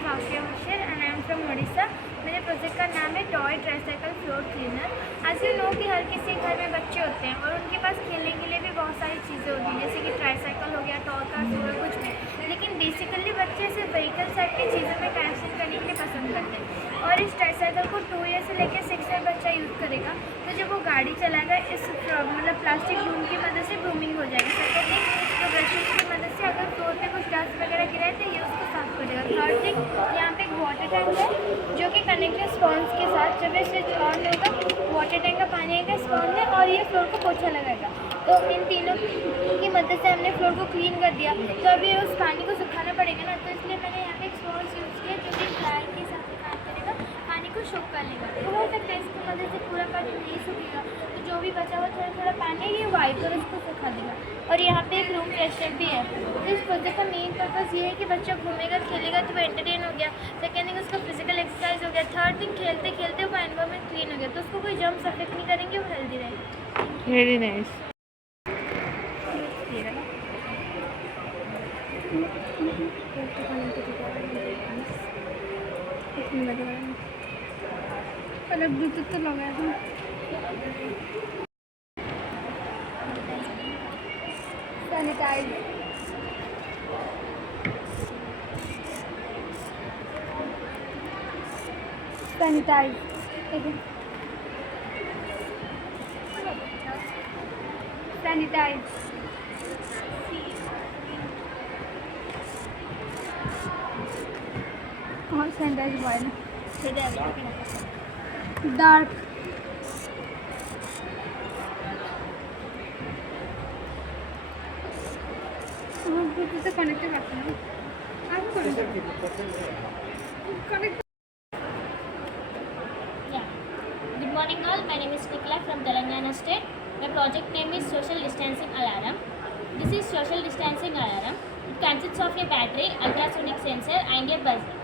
am Fakia Bashir and I am from Odisha. मेरे project का नाम है toy tricycle floor cleaner. As you know कि हर किसी घर में बच्चे होते हैं और उनके पास खेलने के लिए भी बहुत सारी चीज़ें होती हैं, जैसे कि ट्राईसाइकिल हो गया, टॉय कार्स हो गया, कुछ भी। लेकिन बेसिकली बच्चे सिर्फ व्हीकल साइड की चीज़ों में टाइम स्पेंड करने के लिए पसंद करते हैं। और इस ट्राईसाइकिल को 2 ईयर से लेकर 6 ईयर बच्चा यूज़ करेगा, तो जब वो गाड़ी चलाएगा इस मतलब प्लास्टिक ब्रूम की मदद से ब्रूमिंग हो जाएगी। सेकंड थिंग, तो ब्रशिंग की मदद से अगर फ्लोर पे कुछ डस्ट वगैरह गिरा है तो ये उसको साफ करेगा। थर्ड थिंग, यहाँ पे एक वाटर टैंक है जो कि कनेक्टेड स्पॉन्ज के साथ जब ये स्विच ऑन होगा वाटर टैंक का पानी आएगा स्पॉन्ज में और ये फ्लोर को पोछा लगाएगा। तो इन तीनों की मदद से हमने फ्लोर को क्लीन कर दिया। तो अभी उस पानी को सुखाना पड़ेगा ना, तो इसलिए मैंने यहाँ पे एक स्पॉन्ज यूज़ किया जो कि ड्रायर के हिसाब से काम करेगा, पानी को सोख कर लेगा। तो हो सकता है इसकी मदद से पूरा पानी नहीं सूखेगा, तो जो भी बचा हुआ थोड़ा थोड़ा पानी है ये वाइप कर उसको सुखा देगा। और यहाँ पे एक रूम फ्रेशनर भी है। तो इस प्रोजेक्ट का मेन पर्पज़ ये है कि बच्चा घूमेगा खेलेगा तो वो एंटरटेन हो गया। सेकेंड थिंग, उसका फिजिकल एक्सरसाइज हो गया। थर्ड थिंग, खेलते खेलते वो एनवायरमेंट क्लीन हो गया, तो उसको कोई जर्म्स अफेक्ट नहीं करेंगे, वो हेल्दी रहेगा। Very nice. पहले ब्लूटूथ तो लगाया था। सैनिटाइज सैनिटाइज सैनिटाइज और सैनिटाइज बॉयल डार्क से कनेक्टेड करते हैं आप connect. Yeah. Good morning all. My name is Nikla from Telangana State. My project name is Social Distancing Alarm. This is Social Distancing Alarm. It consists of a battery, ultrasonic sensor and a buzzer.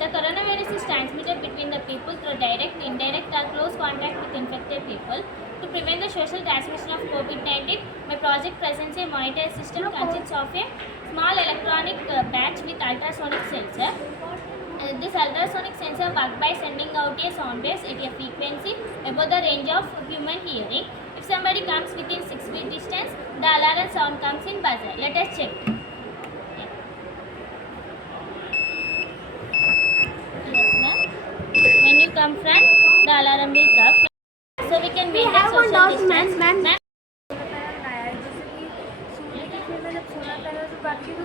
The coronavirus is transmitted between the people through direct, indirect or close contact with infected people. To prevent the social transmission of COVID-19, my project presents a monitor system consists of a small electronic batch with ultrasonic sensor. This ultrasonic sensor works by sending out a sound wave at a frequency above the range of human hearing. If somebody comes within 6 feet distance, the alarm sound comes in buzzer. Let us check. Yes, ma'am. When you come front, the alarm will come. So we can maintain social distance. Ma'am.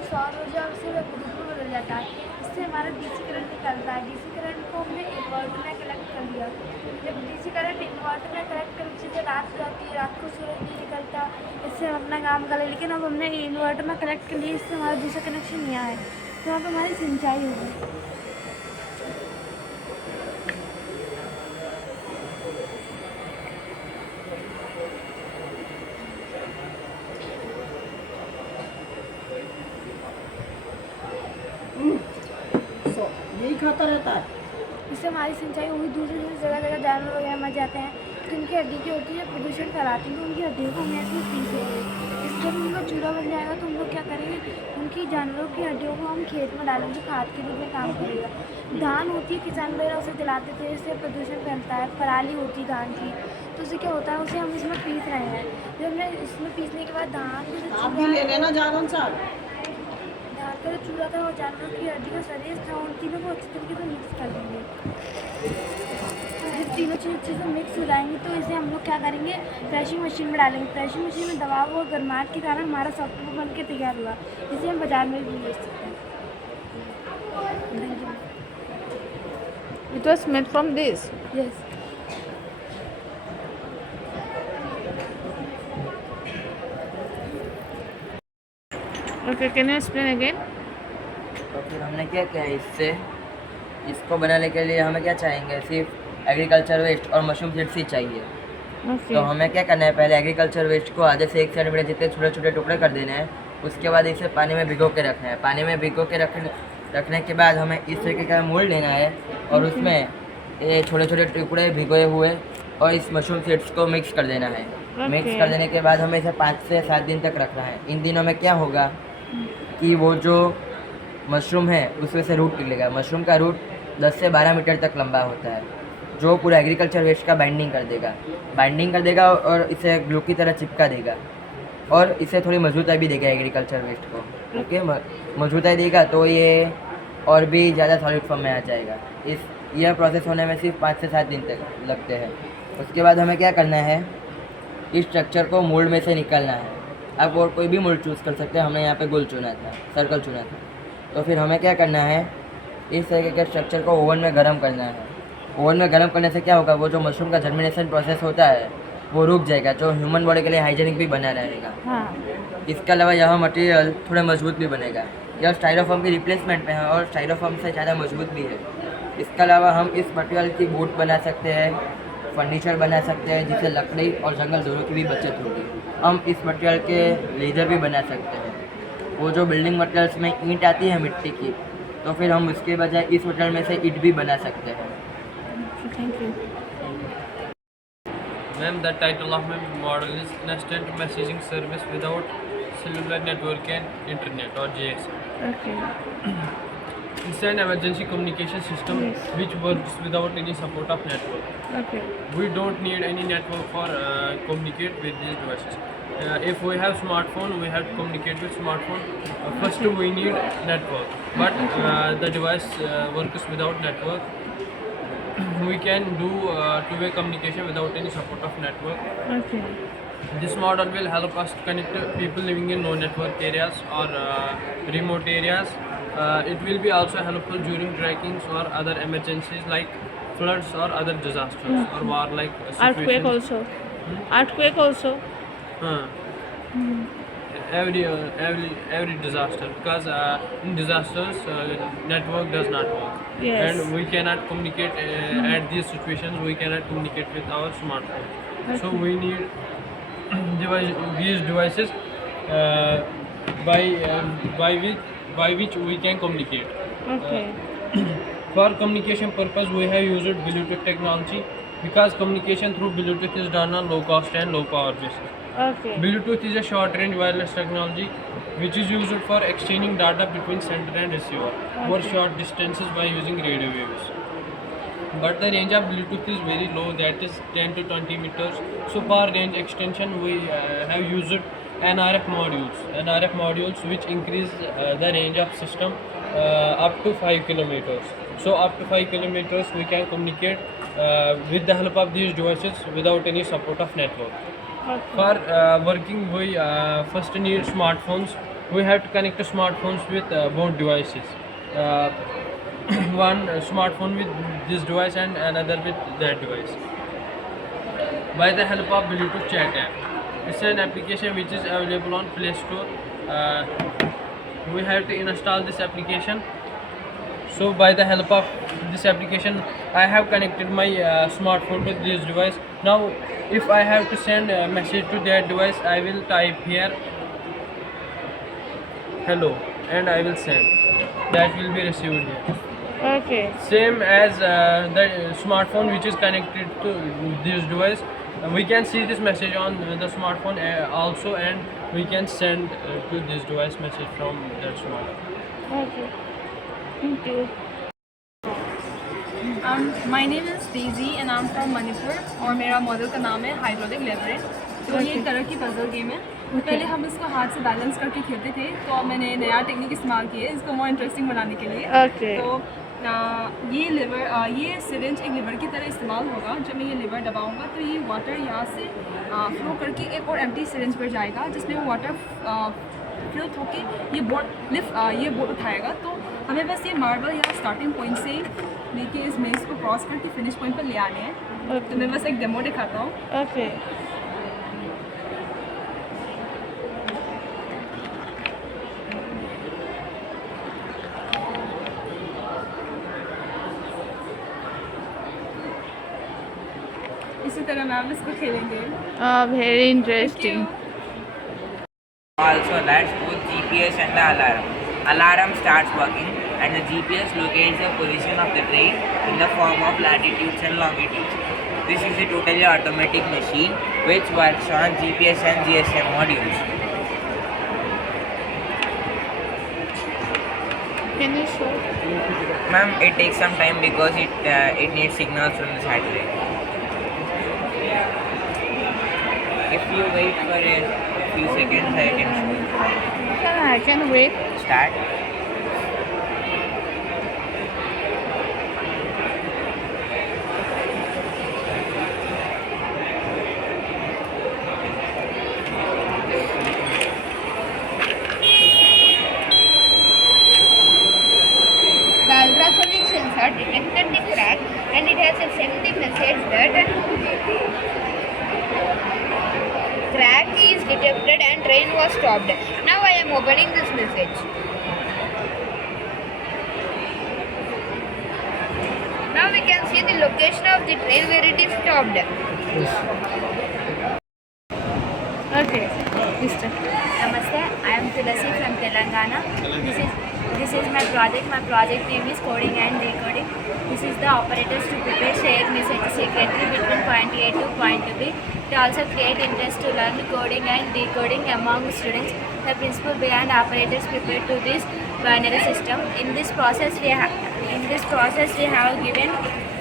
सौर ऊर्जा से विद्युत में बदल जाता है। इससे हमारा डीसी करंट निकलता है। डीसी करंट को हमने इन्वर्टर में कलेक्ट कर लिया। जब डीसी करंट इन्वर्टर में कलेक्ट कर जैसे रात हो जाती है, रात को सूरज नहीं निकलता, इससे हम अपना काम कर लें। लेकिन अब हमने इन्वर्टर में कलेक्ट कर लिया, इससे हमारा दूसरा कनेक्शन नहीं आया है, तो वहाँ पर हमारी सिंचाई होगी। यही खाता रहता है। इससे हमारी सिंचाई होगी। दूसरी जगह जगह जानवर वगैरह मर जाते हैं तो उनकी हड्डी की होती है, प्रदूषण फैलाती है, उनकी हड्डियों को हमें ऐसे पीस देंगे। इस जब उनका चूल्हा बन जाएगा तो हम लोग क्या करेंगे, उनकी जानवरों की हड्डियों को हम खेत में डालेंगे, खाद के रूप में काम करेगा। धान होती है, किसान वगैरह उसे जलाते थे, इससे प्रदूषण फैलता है। पराली होती है धान की, तो उससे क्या होता है, उसे हम इसमें पीस रहे हैं। जब हमने इसमें पीसने के बाद धान आप भी ले लेना जागन साहब। धान का जो चूल्हा था वो जानवरों की हड्डी का शरीर था, उन तीनों को अच्छी तरीके से मिक्स कर देंगे। जब तीनों चीज़ अच्छे से मिक्स हो जाएंगी तो इसे हम लोग क्या करेंगे, फ्रेशिंग मशीन में डालेंगे। फ्रेशिंग मशीन में दबाव और गर्माहट के कारण हमारा सॉफ्टवेयर बन के तैयार हुआ। इसे हम बाजार में भी बेच सकते हैं। It was made from this. Yes. Okay, can you explain again? तो फिर हमने क्या किया इसको बनाने के लिए हमें क्या चाहिए, सिर्फ एग्रीकल्चर वेस्ट और मशरूम सीड्स ही चाहिए। Okay. तो हमें क्या करना है, पहले एग्रीकल्चर वेस्ट को आधे से 1 सेंटीमीटर जितने छोटे छोटे टुकड़े कर देने हैं। उसके बाद इसे पानी में भिगो के रखना है। पानी में भिगो के रखने के बाद हमें इस तरीके का मोल्ड लेना है और उसमें ये छोटे छोटे टुकड़े भिगोए हुए और इस मशरूम सीड्स को मिक्स कर देना है। मिक्स कर देने के बाद हमें इसे 5 से 7 दिन तक रखना है। इन दिनों में क्या होगा कि वो जो मशरूम है उसमें से रूट निकलेगा। मशरूम का रूट 10 से 12 मीटर तक लंबा होता है, जो पूरा एग्रीकल्चर वेस्ट का बाइंडिंग कर देगा और इसे ग्लू की तरह चिपका देगा और इसे थोड़ी मजबूताई भी देगा एग्रीकल्चर वेस्ट को। ओके, मजबूताई देगा तो ये और भी ज़्यादा सॉलिड फॉर्म में आ जाएगा। यह प्रोसेस होने में सिर्फ 5 से 7 दिन तक लगते हैं। उसके बाद हमें क्या करना है, इस स्ट्रक्चर को मोल्ड में से निकालना है। आप और कोई भी मोल्ड चूज़ कर सकते हैं, हमने यहाँ पे गोल चुना था, सर्कल चुना था। तो फिर हमें क्या करना है, इस तरीके के स्ट्रक्चर को ओवन में गर्म करना है। ओवन में गर्म करने से क्या होगा, वो जो मशरूम का जर्मिनेशन प्रोसेस होता है वो रुक जाएगा, जो ह्यूमन बॉडी के लिए हाइजीनिक भी बना रहेगा। हाँ। इसके अलावा यह मटेरियल थोड़ा मजबूत भी बनेगा। यह स्टाइरोफोम की रिप्लेसमेंट में है और स्टाइरोफोम से ज़्यादा मजबूत भी है। इसके अलावा हम इस मटेरियल की बोट बना सकते हैं, फर्नीचर बना सकते हैं, जिससे लकड़ी और जंगल दोनों की भी बचत होगी। हम इस मटेरियल के लेज़र भी बना सकते हैं। वो जो बिल्डिंग मटेरियल्स में ईंट आती है मिट्टी की, तो फिर हम उसके बजाय इस मटेरियल में से ईंट भी बना सकते हैं। Thank you. Ma'am, the title of my model is Instant Messaging Service Without Cellular Network and Internet or GSM. Okay. Instant Emergency Communication System Yes. which works without any support of network. Okay. We don't need any network for communicate with these devices. If we have smartphone, we have to communicate with smartphone. First we need network, but the device works without network. We can do two-way communication without any support of network. Okay. This model will help us to connect people living in no network areas or remote areas. It will be also helpful during trekkings or other emergencies like floods or other disasters or war-like situations. Earthquake also. Earthquake also. Every disaster, because in disasters network does not work. Yes. And we cannot communicate at these situations. We cannot communicate with our smartphone. So we need these devices by which we can communicate. Okay. For communication purpose, we have used Bluetooth technology because communication through Bluetooth is done on low cost and low power basis. Okay. Bluetooth is a short-range wireless technology which is used for exchanging data between sender and receiver for short distances by using radio waves. But the range of Bluetooth is very low, that is 10 to 20 meters. So for range extension, we have used NRF modules which increase the range of system up to 5 kilometers. So up to 5 kilometers we can communicate with the help of these devices without any support of network. Okay. For working, we first need smartphones. We have to connect the smartphones with both devices. One smartphone with this device and another with that device. By the help of Bluetooth chat app. It's an application which is available on Play Store. We have to install this application. So by the help of this application, I have connected my smartphone to this device. Now if I have to send a message to that device, I will type here hello and I will send. That will be received here. Okay. Same as the smartphone which is connected to this device. We can see this message on the smartphone also, and we can send to this device message from that smartphone. Okay. Thank you. My name is Daisy and I'm from Manipur और मेरा मॉडल का नाम है हाइड्रोलिक लेवरेट। तो ये एक तरह की पजल गेम है। पहले हम इसको हाथ से बैलेंस करके खेलते थे, तो अब मैंने नया टेक्निक इस्तेमाल की है इसको मोर इंटरेस्टिंग बनाने के लिए। Okay. तो ये सिरिंज एक लिवर की तरह इस्तेमाल होगा। जब मैं ये लिवर दबाऊंगा तो ये वाटर यहाँ से फ्लो करके एक और एम्प्टी सिरिंज पर जाएगा, जिसमें वो वाटर फिल होके ये बोट उठाएगा। तो हमें बस ये मार्बल यहाँ स्टार्टिंग पॉइंट से लेके इस मेज को क्रॉस करके फिनिश पॉइंट पर ले आने हैं। तो मैं बस एक डेमो दिखाता हूँ। Okay. इसी तरह मैम इसको खेलेंगे। Very interesting. Also that's both GPS and the alarm. Alarm starts working and the GPS locates the position of the train in the form of latitudes and longitudes. This is a totally automatic machine which works on GPS and GSM modules. Can you show? Ma'am, it takes some time because it needs signals from the satellite. If you wait for a few seconds, I can show you. I can wait. Start. The ultrasonic sensor detected the crack and it has sent the message that crack is detected and train was stopped. Now I am opening this message. Now we can see the location of the train where it is stopped. Okay. Listen. Namaste, I am Tulasi from Telangana. This is my project. My project name is Coding and Decoding. This is the operators to prepare shared messages secretly between point A to point B. To also create interest to learn coding and decoding among students. The principle behind operators prepared to this binary system. In this process, we have given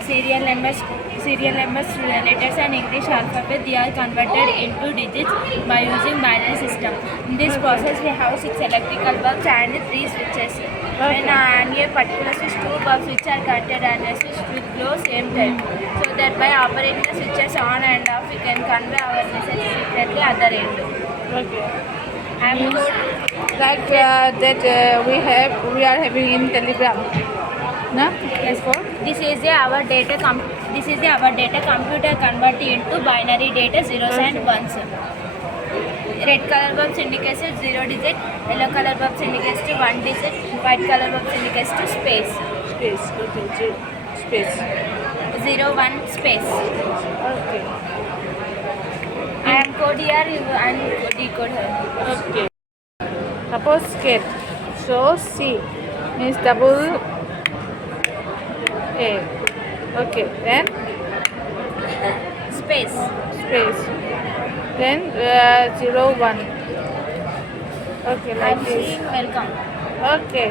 serial numbers, letters and English alphabet. They are converted into digits by using binary system. In this process, we have 6 electrical bulbs and 3 switches. When on a particular switch, 2 bulbs which are connected and a switch will glow same time. So that by operating the switches on and off, we can convey our message secretly other end. Okay. I am good. Like we are having in Telegram. No? Before? This is our data computer converted into binary data zeros and ones. Red color bulbs indicates 0 digit, yellow color bulbs indicates 1 digit, white color bulbs indicates space. Space. Okay. Space. 0 1 space. Okay. I am code here, you and decode here. Okay. Suppose skate. So C means double A. Okay. Then Space. space. Then 0 1. Okay, I like am this. seeing welcome. Okay.